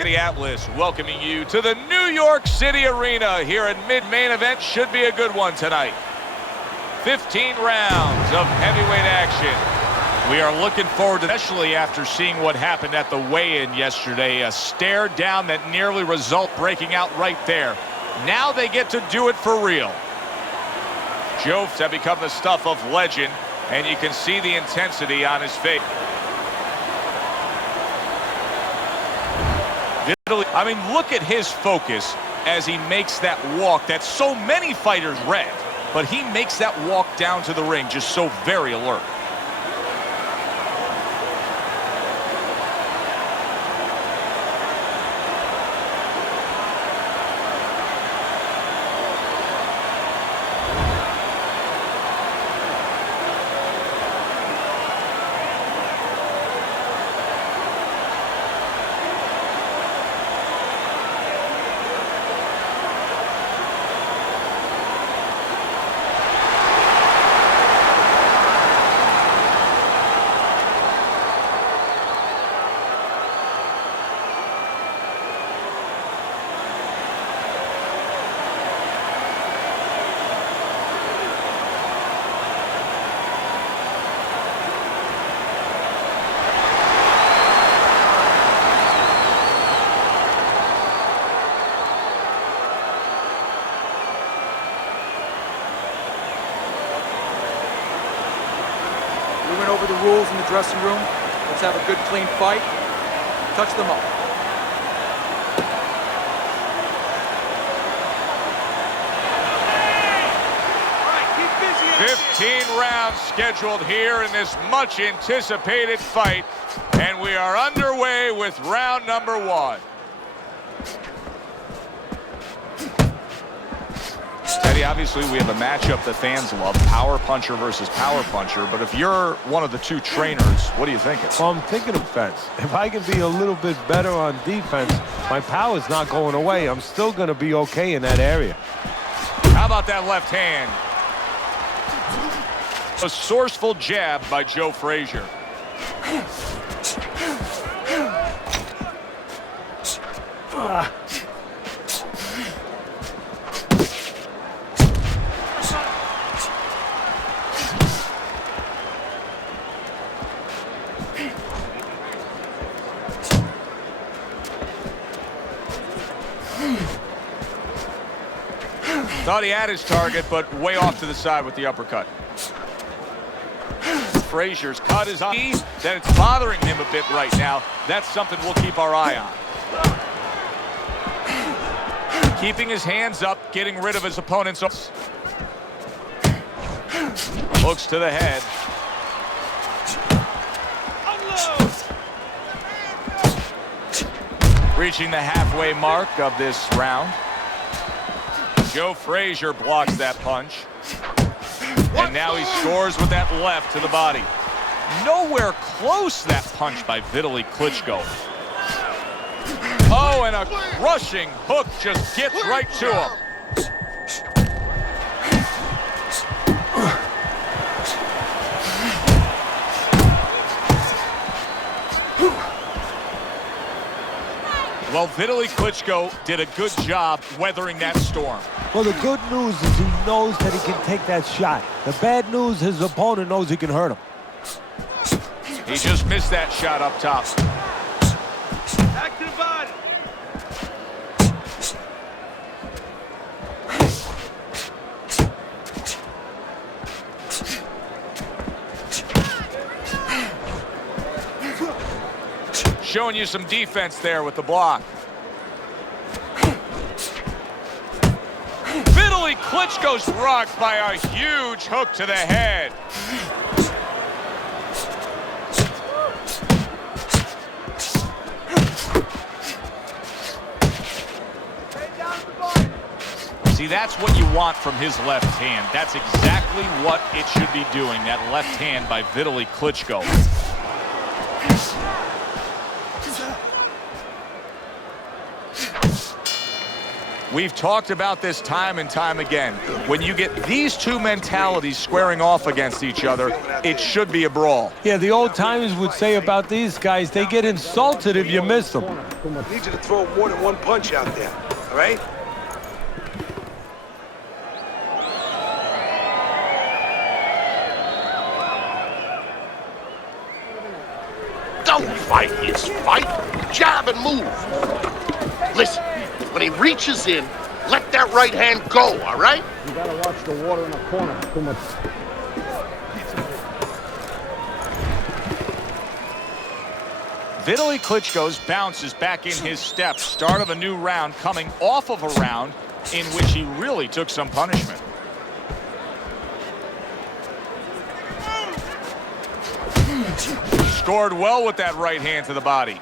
Minneapolis, welcoming you to the New York City Arena here at mid-main event. Should be a good one tonight. 15 rounds of heavyweight action. We are looking forward to, especially after seeing what happened at the weigh-in yesterday. A stare down that nearly result breaking out right there. Now they get to do it for real. Jofes have become the stuff of legend, and you can see the intensity on his face. I mean, look at his focus as he makes that walk that so many fighters read, but he makes that walk down to the ring just so very alert. We went over the rules in the dressing room. Let's have a good, clean fight. Touch them up. All right, keep busy. 15 rounds scheduled here in this much anticipated fight, and we are underway with round number 1. Obviously, we have a matchup that fans love, power puncher versus power puncher. But if you're one of the two trainers, what are you thinking? Well, I'm thinking defense. If I can be a little bit better on defense, my power's not going away. I'm still going to be okay in that area. How about that left hand? A sourceful jab by Joe Frazier. Thought he had his target, but way off to the side with the uppercut. Frazier's cut is on. That it's bothering him a bit right now. That's something we'll keep our eye on. Keeping his hands up, getting rid of his opponent's. Looks to the head. Reaching the halfway mark of this round. Joe Frazier blocks that punch. And now he scores with that left to the body. Nowhere close that punch by Vitali Klitschko. Oh, and a crushing hook just gets right to him. Well, Vitali Klitschko did a good job weathering that storm. Well, the good news is he knows that he can take that shot. The bad news, his opponent knows he can hurt him. He just missed that shot up top. Back to the body. Showing you some defense there with the block. Vitali Klitschko's rocked by a huge hook to the head. See, that's what you want from his left hand. That's exactly what it should be doing, that left hand by Vitali Klitschko. We've talked about this time and time again. When you get these two mentalities squaring off against each other, it should be a brawl. Yeah, the old timers would say about these guys, they get insulted if you miss them. I need you to throw more than one punch out there, all right? Don't fight his fight. Jab and move. Listen, when he reaches in, let that right hand go, all right? You gotta watch the water in the corner. Too much. Vitali Klitschko's bounce is back in his step. Start of a new round coming off of a round in which he really took some punishment. Scored well with that right hand to the body.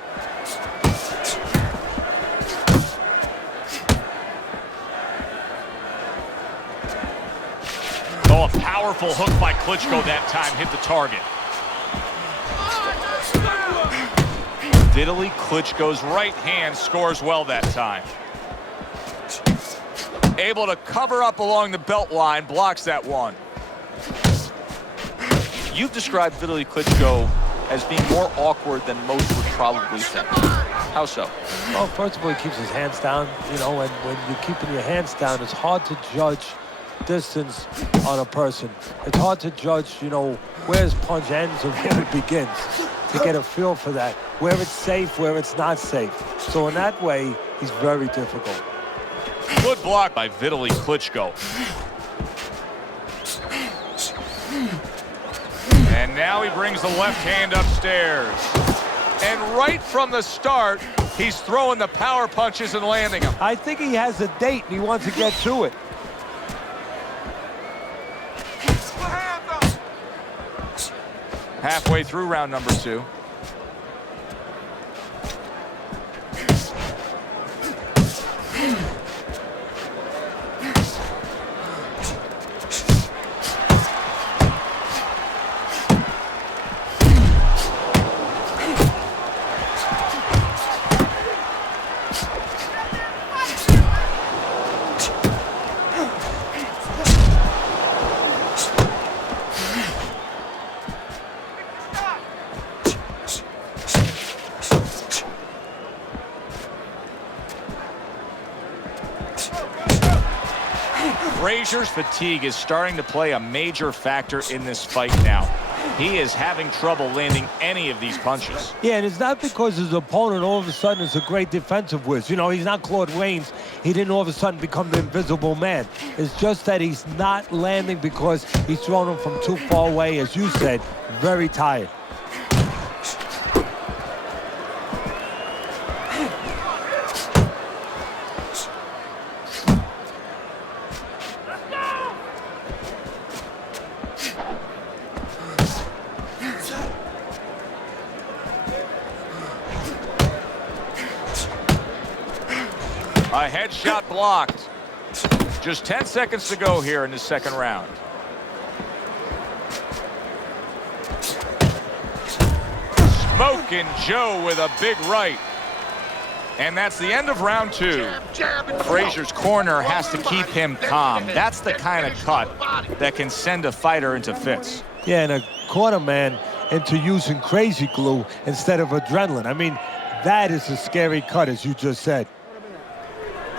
Oh, a powerful hook by Klitschko that time hit the target. Vitali Klitschko's right hand scores well that time. Able to cover up along the belt line, blocks that one. You've described Vitali Klitschko as being more awkward than most would probably think. How so? Well, first of all, he keeps his hands down, you know, and when you're keeping your hands down, it's hard to judge distance on a person. It's hard to judge, you know, where his punch ends and where it begins, to get a feel for that, where it's safe, where it's not safe. So in that way, he's very difficult. Good block by Vitali Klitschko. And now he brings the left hand upstairs. And right from the start, he's throwing the power punches and landing them. I think he has a date and he wants to get to it. Halfway through round number 2. Frazier's fatigue is starting to play a major factor in this fight now. He is having trouble landing any of these punches. Yeah, and it's not because his opponent all of a sudden is a great defensive whiz. You know, he's not Claude Rains. He didn't all of a sudden become the invisible man. It's just that he's not landing because he's throwing him from too far away, as you said, very tired. A headshot blocked. Just 10 seconds to go here in the second round. Smoking Joe with a big right. And that's the end of round 2. Frazier's corner has to keep him calm. That's the kind of cut that can send a fighter into fits. Yeah, and a corner man into using crazy glue instead of adrenaline. I mean, that is a scary cut, as you just said.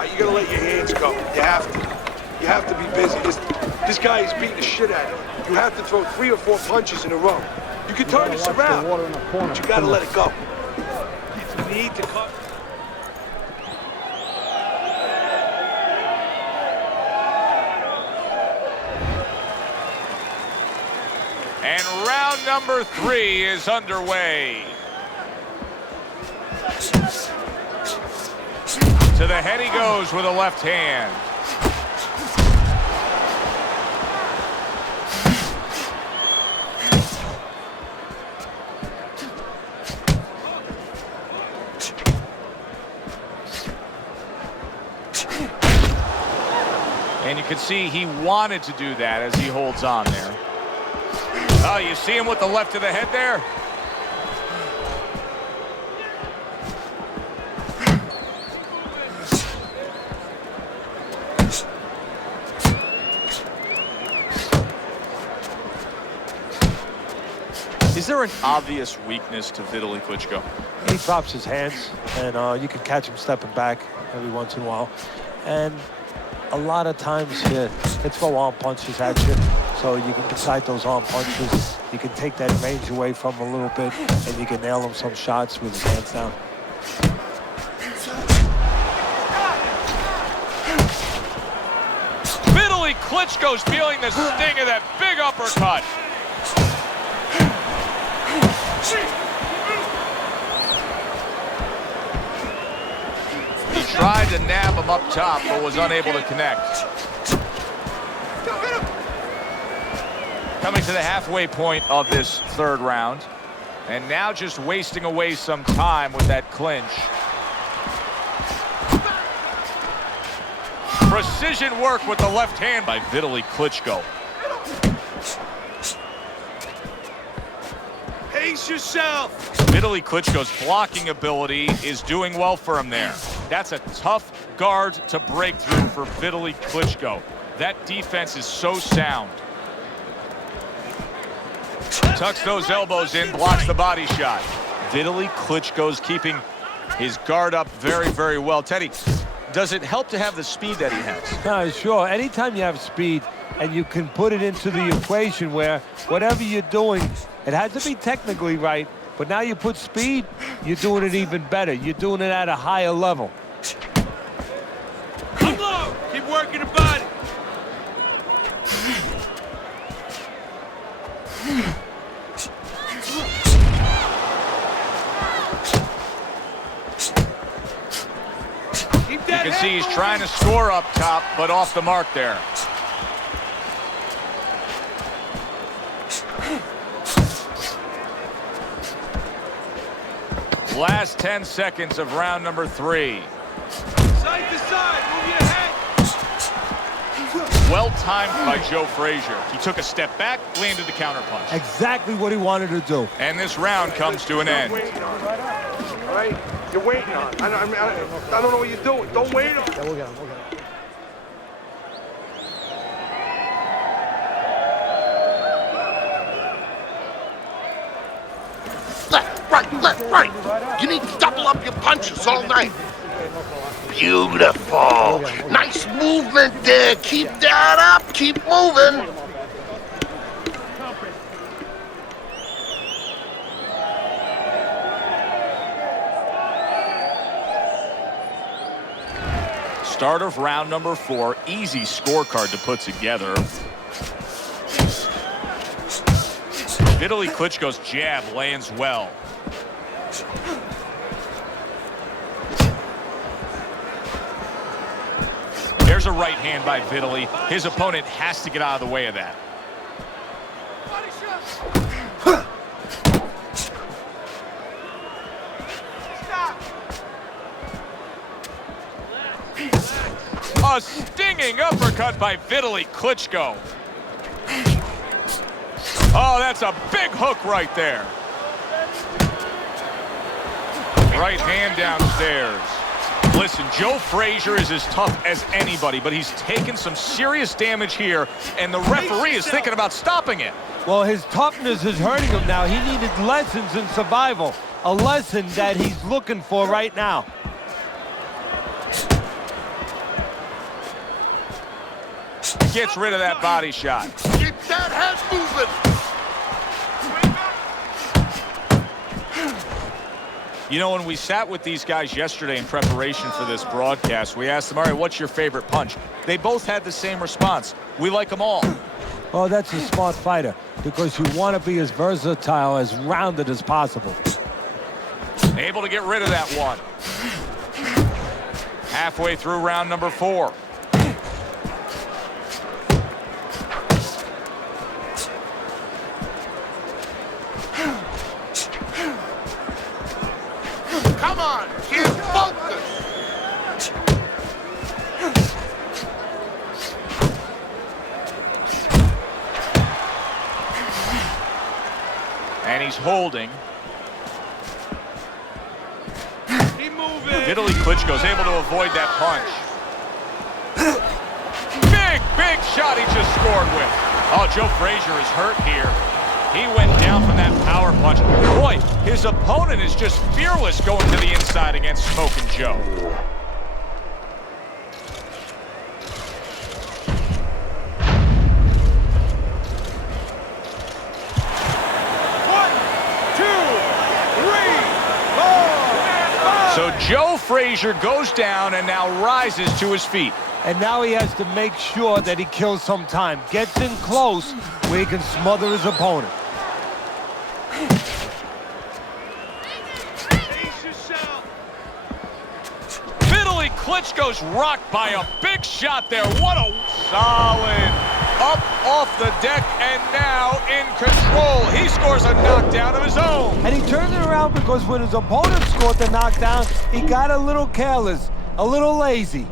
You gotta let your hands go. You have to. You have to be busy. This guy is beating the shit out of you. You have to throw 3 or 4 punches in a row. You can turn this around, but you gotta let it go. You need to cut. And round number 3 is underway. To the head he goes with a left hand. And you can see he wanted to do that as he holds on there. Oh, you see him with the left to the head there? there an obvious weakness to Vitali Klitschko? He drops his hands, and you can catch him stepping back every once in a while. And a lot of times he'll throw arm punches at you, so you can decide those arm punches. You can take that range away from him a little bit, and you can nail him some shots with his hands down. Vitali Klitschko's feeling the sting of that big uppercut. He tried to nab him up top, but was unable to connect. Coming to the halfway point of this third round, and now just wasting away some time with that clinch. Precision work with the left hand by Vitali Klitschko. Pace yourself. Vitali Klitschko's blocking ability is doing well for him there. That's a tough guard to break through for Vitali Klitschko. That defense is so sound. Tucks those elbows in, blocks the body shot. Vitali Klitschko's keeping his guard up very, very well. Teddy, does it help to have the speed that he has? Sure. Anytime you have speed and you can put it into the equation where whatever you're doing, it has to be technically right, but now you put speed, you're doing it even better. You're doing it at a higher level. Come low. Keep working the body. You can see he's trying to score up top, but off the mark there. Last 10 seconds of round number 3. Side to side. Move your head. Well timed by Joe Frazier. He took a step back, landed the counterpunch. Exactly what he wanted to do. And this round comes to an end. All right? You're waiting on. I don't know what you're doing. Don't wait on. Yeah, we'll get him. We'll get him. Left, right. You need to double up your punches all night. Beautiful. Nice movement there. Keep that up. Keep moving. Start of round number 4. Easy scorecard to put together. Vitali Klitschko's jab lands well. There's a right hand by Vitali. His opponent has to get out of the way of that. A stinging uppercut by Vitali Klitschko. Oh, that's a big hook right there. Right hand downstairs. Listen, Joe Frazier is as tough as anybody, but he's taken some serious damage here, and the referee is thinking about stopping it. Well, his toughness is hurting him now. He needed lessons in survival, a lesson that he's looking for right now. Gets rid of that body shot. Keep that head moving. You know, when we sat with these guys yesterday in preparation for this broadcast, we asked them, all right, what's your favorite punch? They both had the same response. We like them all. Oh, that's a smart fighter, because you want to be as versatile, as rounded as possible. Able to get rid of that one. Halfway through round number 4. Come on, get focused. And he's holding. Keep moving. Vitali Klitschko's able to avoid that punch. Big shot he just scored with. Oh, Joe Frazier is hurt here. He went down from that power punch. Boy, his opponent is just fearless going to the inside against Smokin' Joe. So Joe Frazier goes down and now rises to his feet. And now he has to make sure that he kills some time. Gets in close where he can smother his opponent. Vitali Klitschko's rocked by a big shot there. What a solid up off the deck and now in control. He scores a knockdown of his own. And he turned it around because when his opponent scored the knockdown, he got a little careless, a little lazy.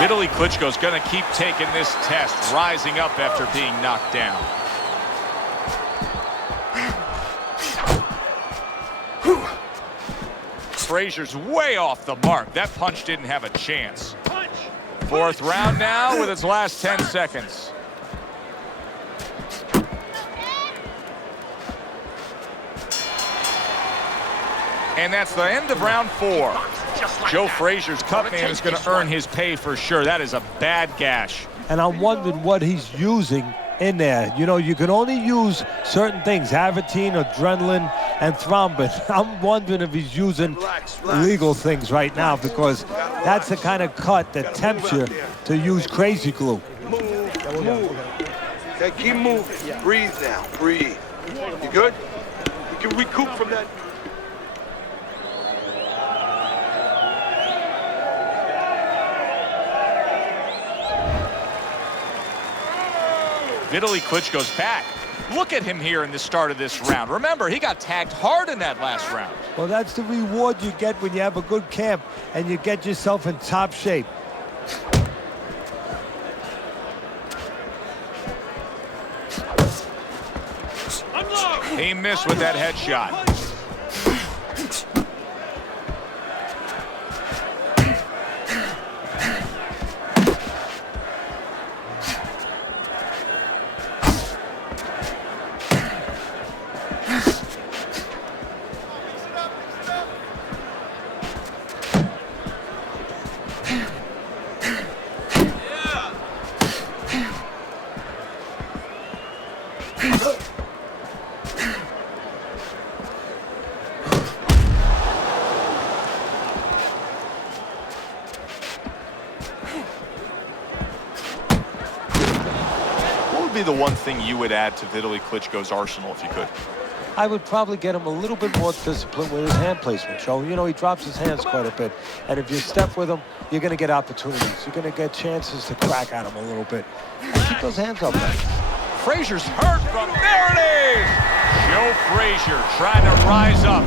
Vitali Klitschko's going to keep taking this test, rising up after being knocked down. Frazier's way off the mark. That punch didn't have a chance. Fourth round now with its last 10 seconds. And that's the end of round 4. Joe Frazier's cut man is going to earn his pay for sure. That is a bad gash. And I'm wondering what he's using in there. You know, you can only use certain things, Avitine, adrenaline, and thrombin. I'm wondering if he's using legal things right now because that's the kind of cut that tempts you to use crazy glue. Move. Okay, keep moving. Breathe now. Breathe. You good? You can recoup from that. Vitali Klitschko's back. Look at him here in the start of this round. Remember, he got tagged hard in that last round. Well, that's the reward you get when you have a good camp and you get yourself in top shape. He missed with that headshot. Be the one thing you would add to Vitali Klitschko's arsenal if you could? I would probably get him a little bit more discipline with his hand placement, Joe. You know, he drops his hands quite a bit. And if you step with him, you're going to get opportunities. You're going to get chances to crack at him a little bit. And keep those hands up, man. Frazier's hurt from there it is! Joe Frazier trying to rise up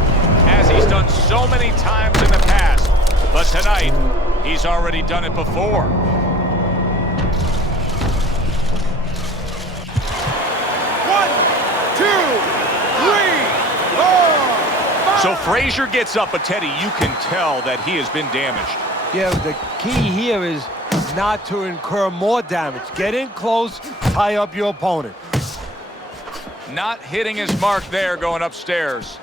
as he's done so many times in the past. But tonight, he's already done it before. So Frazier gets up, but Teddy, you can tell that he has been damaged. Yeah, the key here is not to incur more damage. Get in close, tie up your opponent. Not hitting his mark there going upstairs.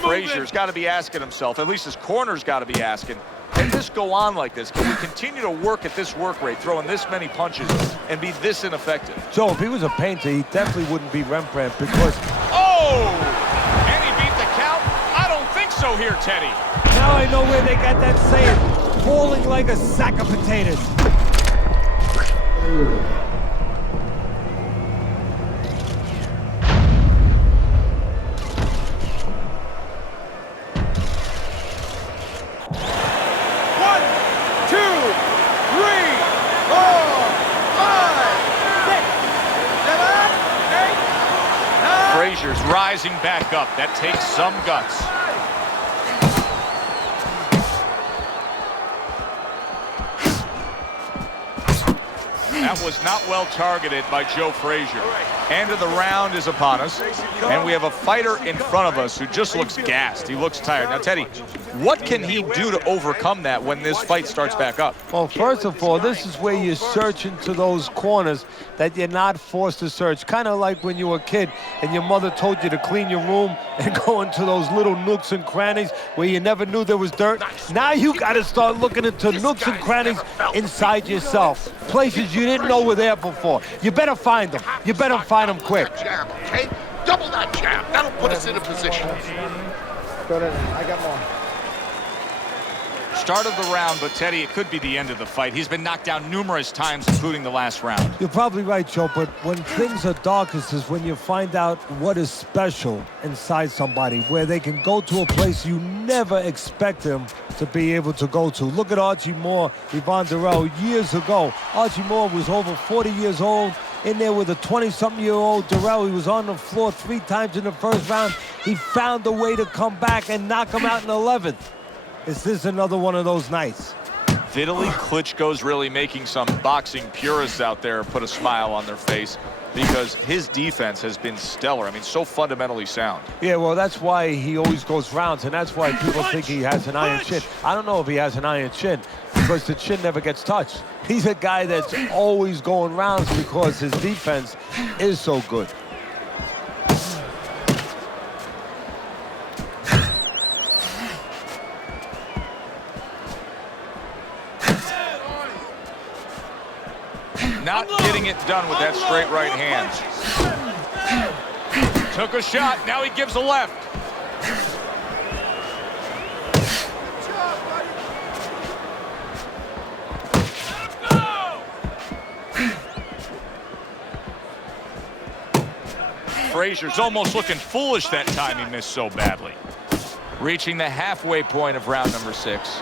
Frazier's got to be asking himself, at least his corner's got to be asking, can this go on like this? Can we continue to work at this work rate, throwing this many punches and be this ineffective? So if he was a painter, he definitely wouldn't be Rembrandt because... Oh! so here, Teddy. Now I know where they got that saying, falling like a sack of potatoes. Frazier's rising back up. That takes some guts. That was not well targeted by Joe Frazier. End of the round is upon us, and we have a fighter in front of us who just looks gassed. He looks tired. Now, Teddy, what can he do to overcome that when this fight starts back up? Well, first of all, this is where you search into those corners that you're not forced to search. Kind of like when you were a kid and your mother told you to clean your room and go into those little nooks and crannies where you never knew there was dirt. Now you got to start looking into nooks and crannies inside yourself. Places you didn't know were there before. You better find them. You better find them quick. Jab, okay? Double that jab. That'll put us in a position. Go ahead. I got more. Start of the round, but Teddy, it could be the end of the fight. He's been knocked down numerous times, including the last round. You're probably right, Joe, but when things are darkest is when you find out what is special inside somebody, where they can go to a place you never expect them to be able to go to. Look at Archie Moore, Yvonne Durrell, years ago. Archie Moore was over 40 years old, in there with a 20-something-year-old Durrell. He was on the floor 3 times in the first round. He found a way to come back and knock him out in the 11th. Is this another one of those nights? Vitali Klitschko's really making some boxing purists out there put a smile on their face because his defense has been stellar. I mean, so fundamentally sound. Yeah, well, that's why he always goes rounds, and that's why people think he has an iron chin. I don't know if he has an iron chin because the chin never gets touched. He's a guy that's always going rounds because his defense is so good. Not getting it done with that straight right hand. Took a shot, now he gives a left. Frazier's almost looking foolish that time he missed so badly. Reaching the halfway point of round number 6.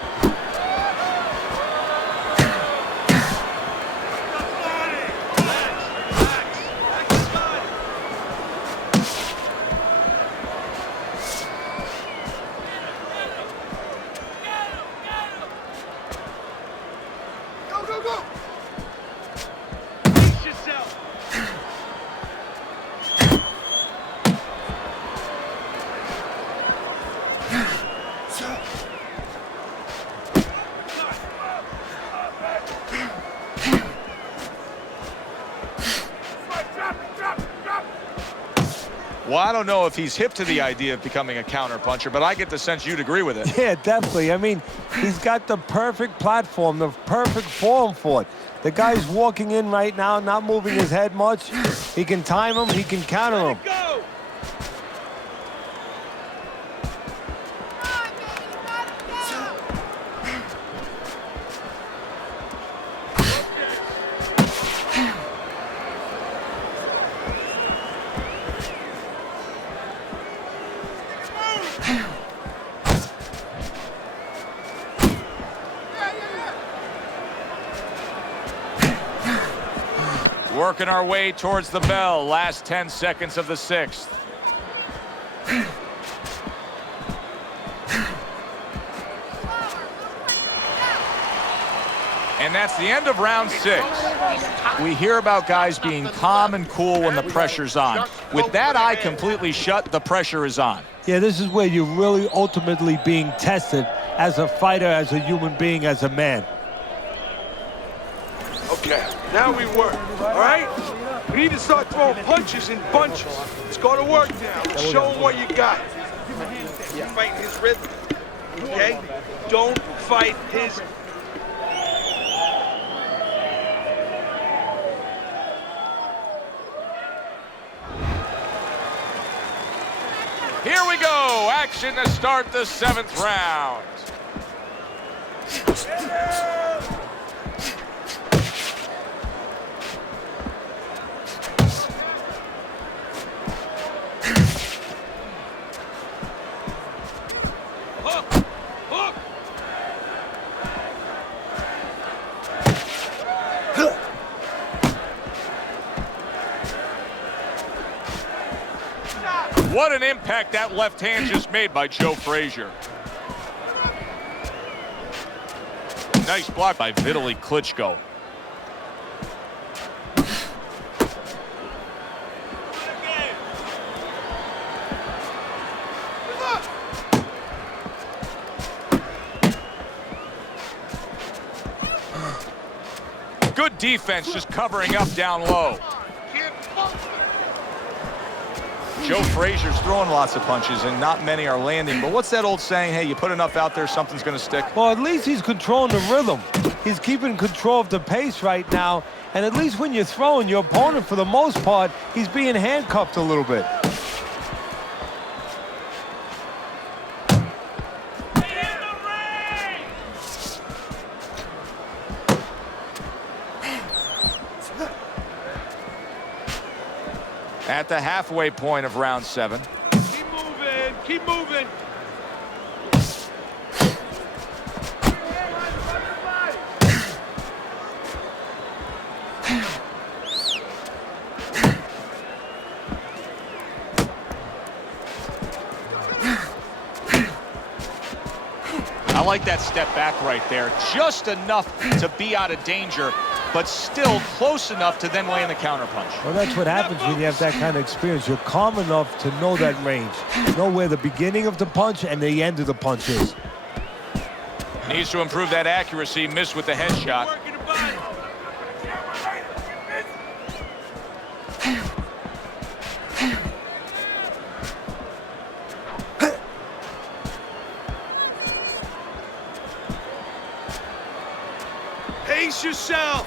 Well, I don't know if he's hip to the idea of becoming a counterpuncher, but I get the sense you'd agree with it. Yeah, definitely. I mean, he's got the perfect platform, the perfect form for it. The guy's walking in right now, not moving his head much. He can time him, he can counter him. Working our way towards the bell. Last 10 seconds of the 6th. And that's the end of round 6. We hear about guys being calm and cool when the pressure's on. With that eye completely shut, the pressure is on. Yeah, this is where you're really ultimately being tested as a fighter, as a human being, as a man. Okay, now we work, all right? We need to start throwing punches in bunches. Let's go to work now. Show him what you got. You're fighting his rhythm, okay? Don't fight his... Here we go. action to start the 7th round. What an impact that left hand just made by Joe Frazier. Nice block by Vitali Klitschko. Good defense, just covering up down low. Joe Frazier's throwing lots of punches and not many are landing. But what's that old saying? Hey, you put enough out there, something's going to stick. Well, at least he's controlling the rhythm. He's keeping control of the pace right now. And at least when you're throwing, your opponent, for the most part, he's being handcuffed a little bit. At the halfway point of round 7. Keep moving, keep moving. I like that step back right there. Just enough to be out of danger, but still close enough to then land the counterpunch. Well, that's what happens when you have that kind of experience. You're calm enough to know that range. Know where the beginning of the punch and the end of the punch is. Needs to improve that accuracy. Missed with the headshot. Pace yourself.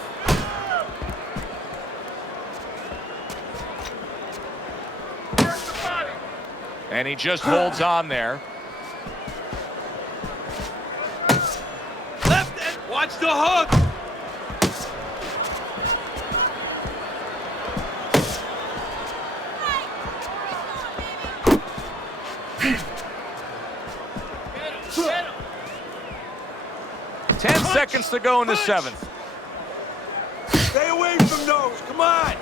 And he just holds on there. Left end. Watch the hook. Get him. 10 seconds to go in the 7th. Stay away from those. Come on.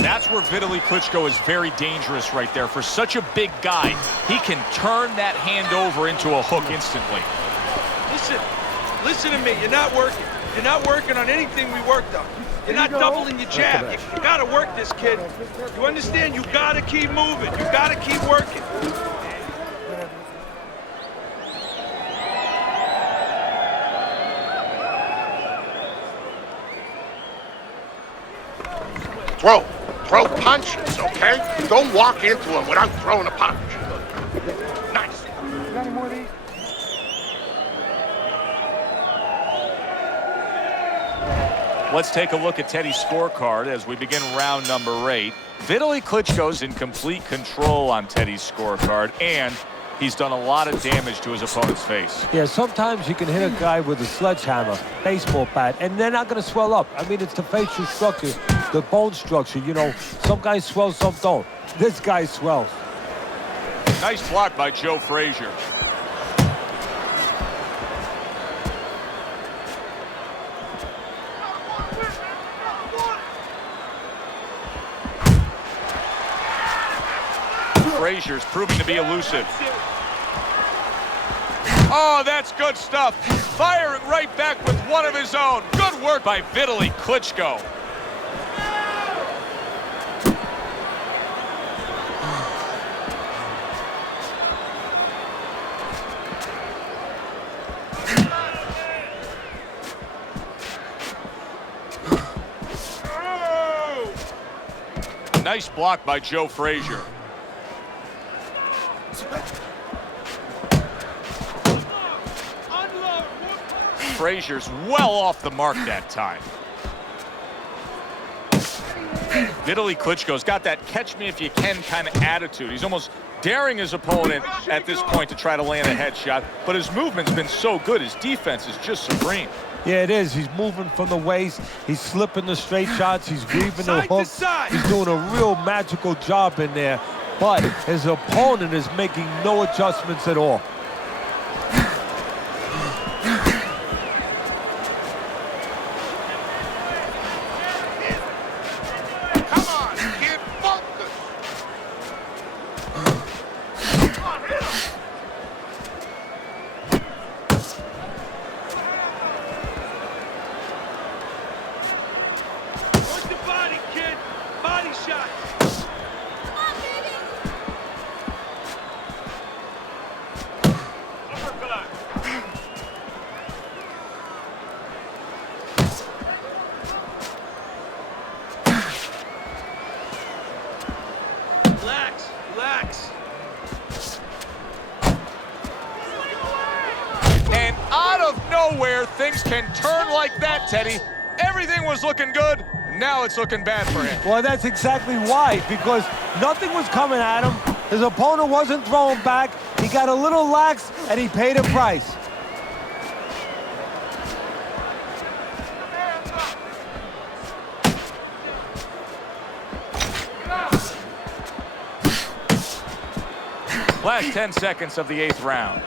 That's where Vitali Klitschko is very dangerous right there. For such a big guy, he can turn that hand over into a hook instantly. Listen to me. You're not working. You're not working on anything we worked on. You're not doubling your jab. You gotta work this, kid. You understand? You gotta keep moving. You gotta keep working. Throw punches, okay? Don't walk into them without throwing a punch. Nice. Got any more of these? Let's take a look at Teddy's scorecard as we begin round number 8. Vitali Klitschko's in complete control on Teddy's scorecard, and he's done a lot of damage to his opponent's face. Yeah, sometimes you can hit a guy with a sledgehammer, baseball bat, and they're not going to swell up. I mean, it's the facial structure, the bone structure. You know, some guys swell, some don't. This guy swells. Nice block by Joe Frazier. Frazier's proving to be elusive. Oh, that's good stuff. Firing right back with one of his own. Good work by Vitali Klitschko. Nice block by Joe Frazier. Frazier's well off the mark that time. Vitali Klitschko's got that catch-me-if-you-can kind of attitude. He's almost daring his opponent at this point to try to land a headshot, but his movement's been so good. His defense is just supreme. Yeah, it is. He's moving from the waist. He's slipping the straight shots. He's weaving the hooks. He's doing a real magical job in there, but his opponent is making no adjustments at all. Relax. And out of nowhere, things can turn like that, Teddy. Everything was looking good. Now it's looking bad for him. Well, that's exactly why, because nothing was coming at him. His opponent wasn't throwing back. He got a little lax, and he paid a price. Last 10 seconds of the 8th round.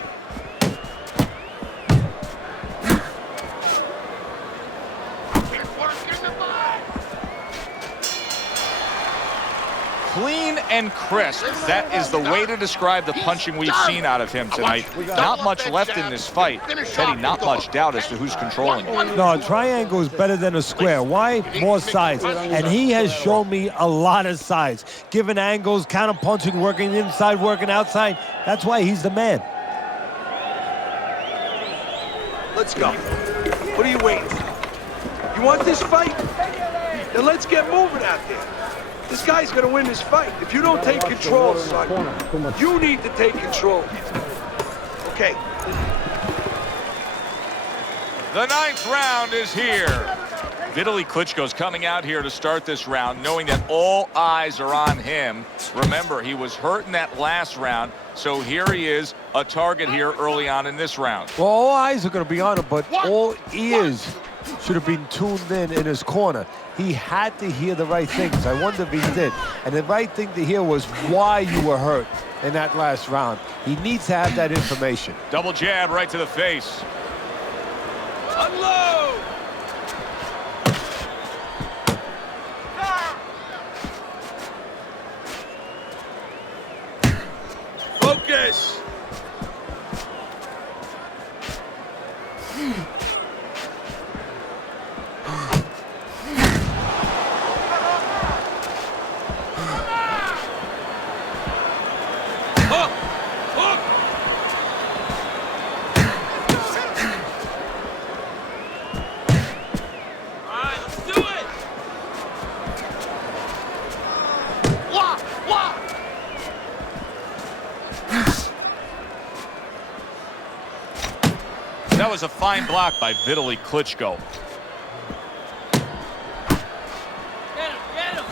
Clean and crisp. That is the way to describe the punching we've seen out of him tonight. Not much left in this fight. Teddy, not much doubt as to who's controlling it. No, a triangle is better than a square. Why? More size. And he has shown me a lot of size. Given angles, counter punching, working inside, working outside. That's why he's the man. Let's go. What are you waiting for? You want this fight? Then let's get moving out there. This guy's gonna win this fight. If you don't take control, son, you need to take control. Okay. The 9th round is here. Vitali Klitschko's coming out here to start this round, knowing that all eyes are on him. Remember, he was hurt in that last round, so here he is, a target here early on in this round. Well, all eyes are going to be on him, but all ears should have been tuned in his corner. He had to hear the right things. I wonder if he did. And the right thing to hear was why you were hurt in that last round. He needs to have that information. Double jab right to the face. Unload! Focus! That was a fine block by Vitali Klitschko. Get him!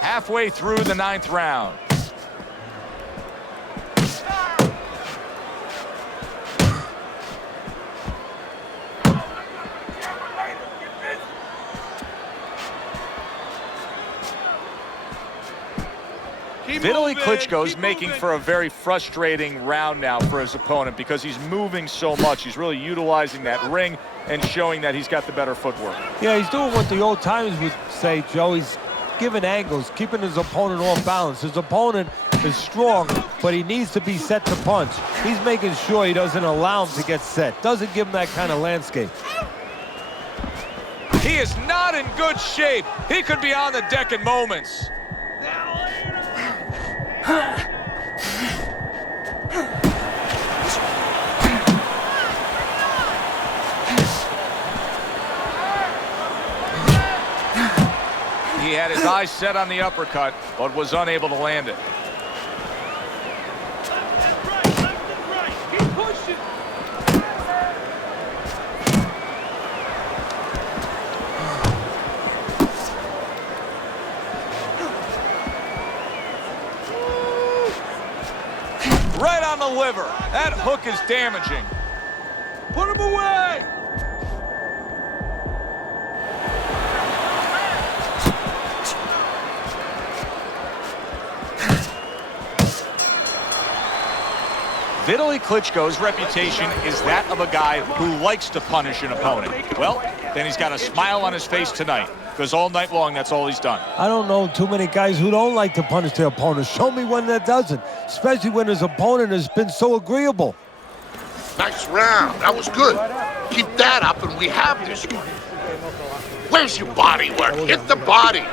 Halfway through the 9th round. Vitali Klitschko's making for a very frustrating round now for his opponent because he's moving so much. He's really utilizing that ring and showing that he's got the better footwork. Yeah, he's doing what the old timers would say, Joe. He's giving angles, keeping his opponent off balance. His opponent is strong, but he needs to be set to punch. He's making sure he doesn't allow him to get set. Doesn't give him that kind of landscape. He is not in good shape. He could be on the deck in moments. He had his eyes set on the uppercut, but was unable to land it. deliver. That hook is damaging. Put him away! Vitali Klitschko's reputation is that of a guy who likes to punish an opponent. Well, then he's got a smile on his face tonight, because all night long, that's all he's done. I don't know too many guys who don't like to punish their opponents. Show me one that doesn't, especially when his opponent has been so agreeable. Nice round. That was good. Keep that up and we have this one. Where's your body work? Hit the body.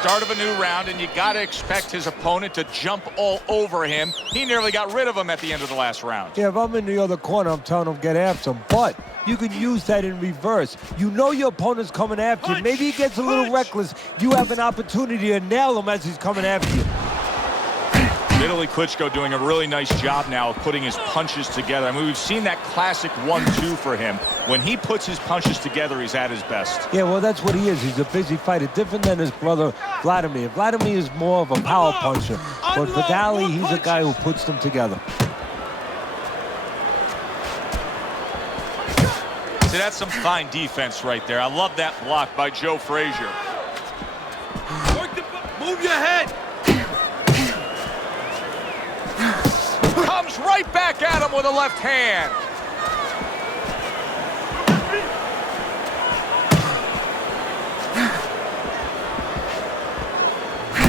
Start of a new round, and you got to expect his opponent to jump all over him. He nearly got rid of him at the end of the last round. Yeah, if I'm in the other corner, I'm telling him get after him. But you can use that in reverse. You know your opponent's coming after you. Maybe he gets a little reckless. You have an opportunity to nail him as he's coming after you. Vitali Klitschko doing a really nice job now of putting his punches together. I mean, we've seen that classic 1-2 for him. When he puts his punches together, he's at his best. Yeah, well, that's what he is. He's a busy fighter, different than his brother Vladimir. Vladimir is more of a power puncher. But Vitali, he's a guy who puts them together. See, that's some fine defense right there. I love that block by Joe Frazier. Move your head! Comes right back at him with a left hand.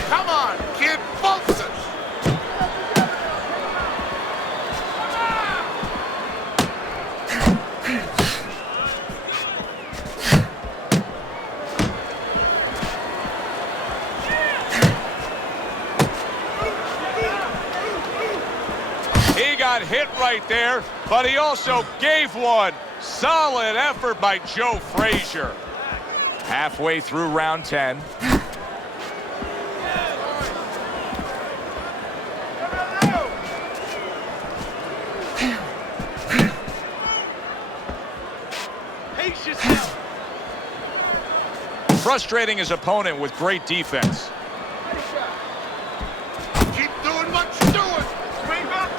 Come on, kid. Focus. He got hit right there, but he also gave one. Solid effort by Joe Frazier. Halfway through round 10. Pace yourself! Frustrating his opponent with great defense. Keep doing what you're doing. Swing up.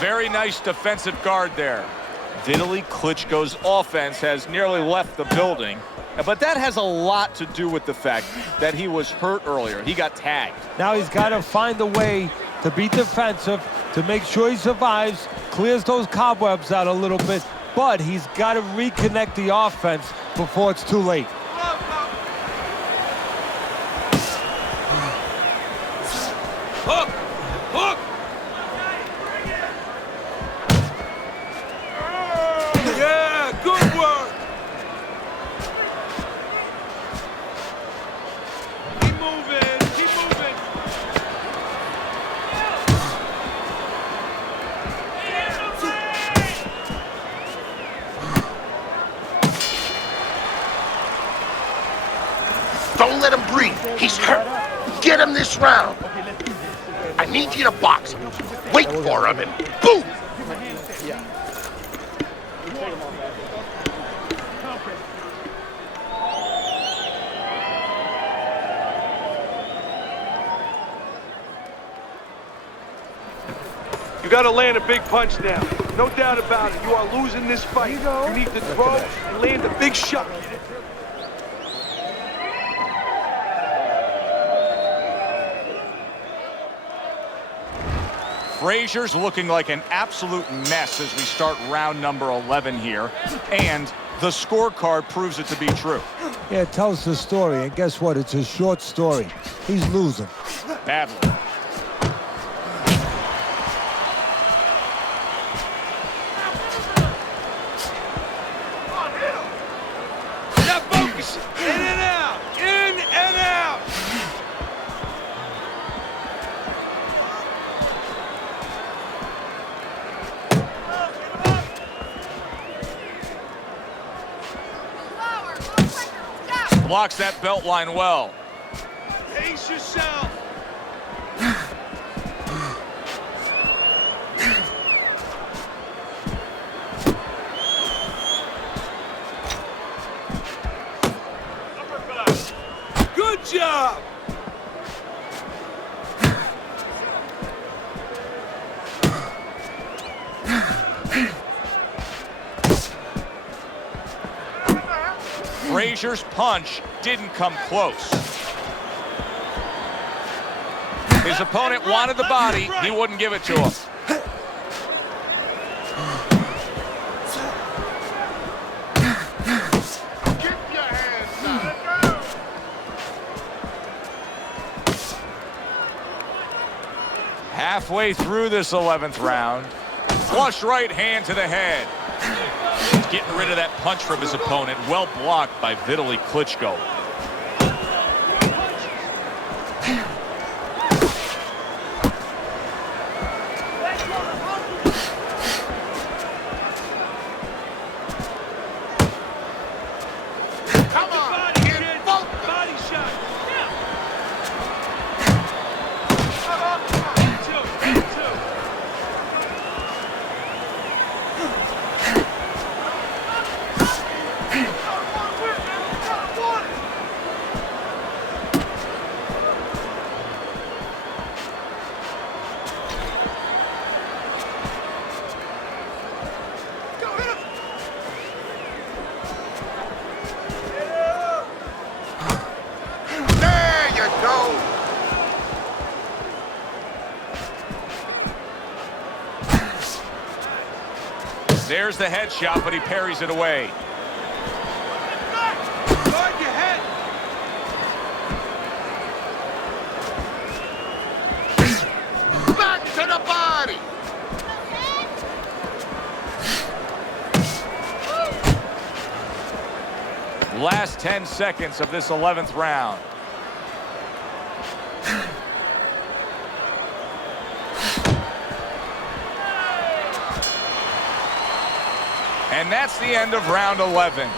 Very nice defensive guard there. Vitali Klitschko's offense has nearly left the building, but that has a lot to do with the fact that he was hurt earlier. He got tagged. Now he's got to find a way to be defensive, to make sure he survives, clears those cobwebs out a little bit, but he's got to reconnect the offense before it's too late. Hook! Hook! Yeah, good work! Keep moving, keep moving. Don't let him breathe. He's hurt. Get him this round. I need you to box him. Wait for him and boom! You gotta land a big punch now. No doubt about it. You are losing this fight. You need to throw and land a big shot. Frazier's looking like an absolute mess as we start round number 11 here, and the scorecard proves it to be true. Yeah, it tells the story, and guess what? It's a short story. He's losing. Badly. Now focus. In and out. In and out. blocks that belt line well. Pace yourself. Good job. Frazier's punch didn't come close. His opponent wanted the body. He wouldn't give it to him. Keep your hands up. Halfway through this 11th round, flush right hand to the head. He's getting rid of that punch from his opponent. Well blocked by Vitali Klitschko. Come on, get both. Body shot. There you go. There's the headshot, but he parries it away. Guard your head. Back to the body. Last 10 seconds of this 11th round. And that's the end of round 11.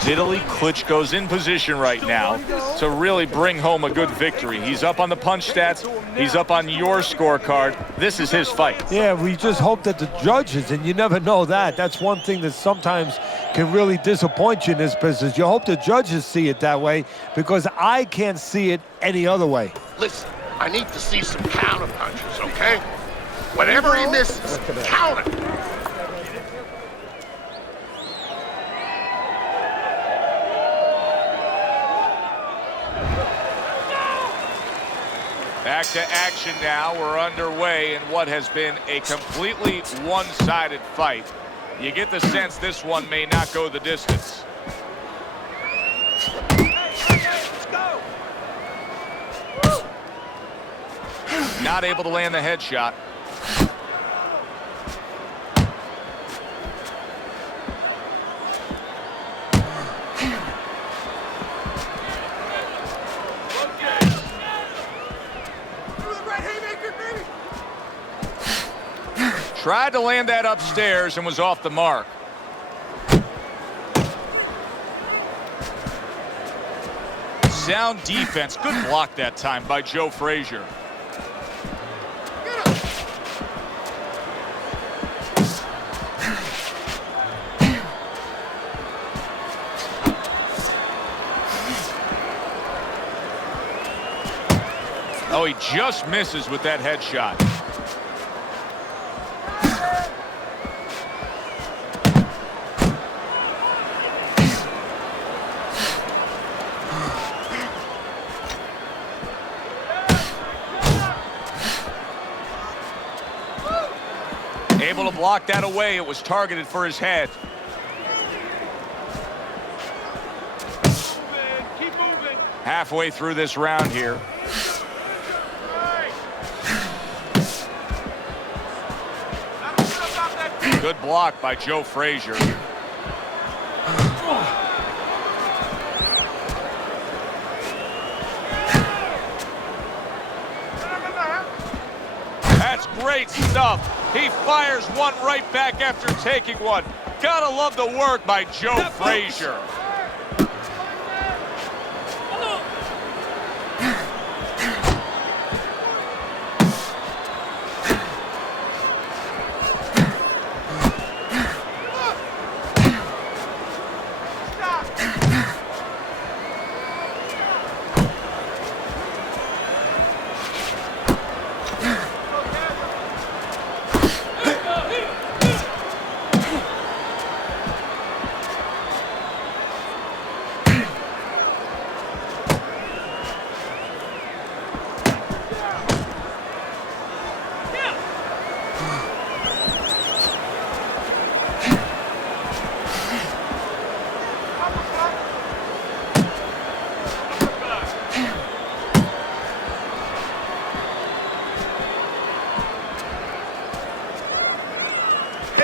Vitali Klitschko's in position right now to really bring home a good victory. He's up on the punch stats. He's up on your scorecard. This is his fight. Yeah, we just hope that the judges, and you never know that. That's one thing that sometimes can really disappoint you in this business. You hope the judges see it that way, because I can't see it any other way. Listen, I need to see some counter punches, okay? Whatever he misses, count it. Back to action now. We're underway in what has been a completely one-sided fight. You get the sense this one may not go the distance. Let's go. Not able to land the headshot. Tried to land that upstairs and was off the mark. Sound defense. Good block that time by Joe Frazier. Oh, he just misses with that headshot. Able to block that away. It was targeted for his head. Keep moving. Halfway through this round here. Good block by Joe Frazier. That's great stuff. He fires one right back after taking one. Gotta love the work by Joe Frazier.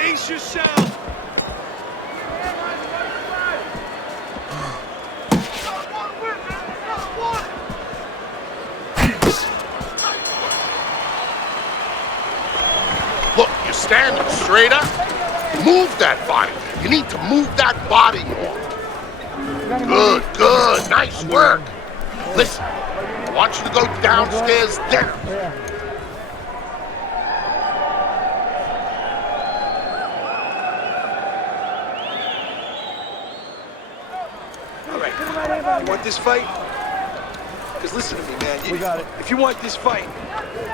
Pace yourself. Look, you're standing straight up. Move that body. You need to move that body more. Good, good. Nice work. Listen, I want you to go downstairs there. All right. You want this fight? Because listen to me, man. If you want this fight,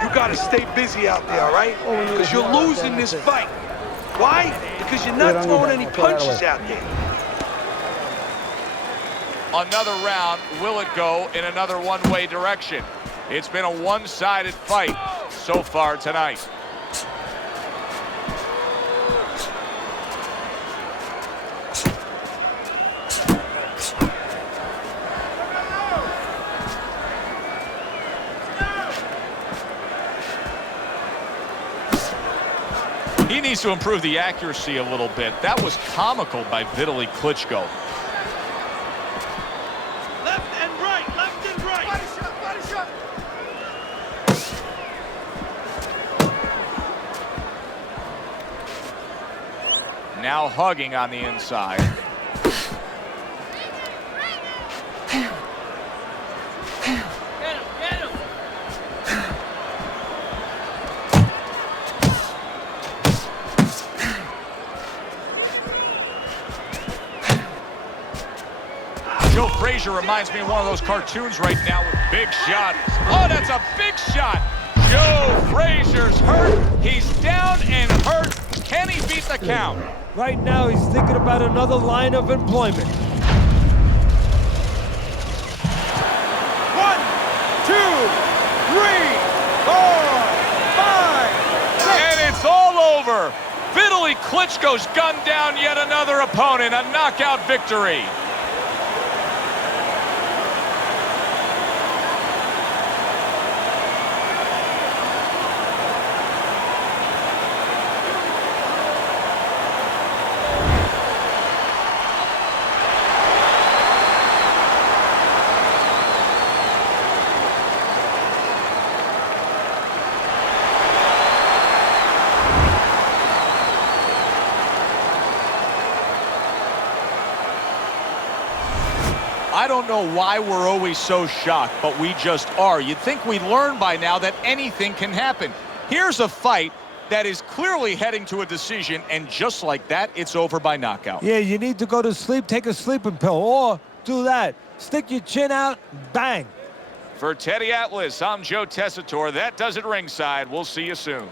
you got to stay busy out there, all right? Because you're losing this fight. Why? Because you're not throwing any punches out there. Another round. Will it go in another one-way direction? It's been a one-sided fight so far tonight. He needs to improve the accuracy a little bit. That was comical by Vitali Klitschko. Left and right, left and right. Body shot, body shot. Now hugging on the inside. Get him. Joe Frazier reminds me of one of those cartoons right now with big shot. Oh, that's a big shot. Joe Frazier's hurt. He's down and hurt. Can he beat the count? Right now, he's thinking about another line of employment. 1, 2, 3, 4, 5, 6. And it's all over. Vitali Klitschko's gunned down yet another opponent. A knockout victory. I don't know why we're always so shocked, but we just are. You'd think we'd learn by now that anything can happen. Here's a fight that is clearly heading to a decision, and just like that, it's over by knockout. Yeah, you need to go to sleep, take a sleeping pill, or do that. Stick your chin out, bang. For Teddy Atlas, I'm Joe Tessitore. That does it ringside. We'll see you soon.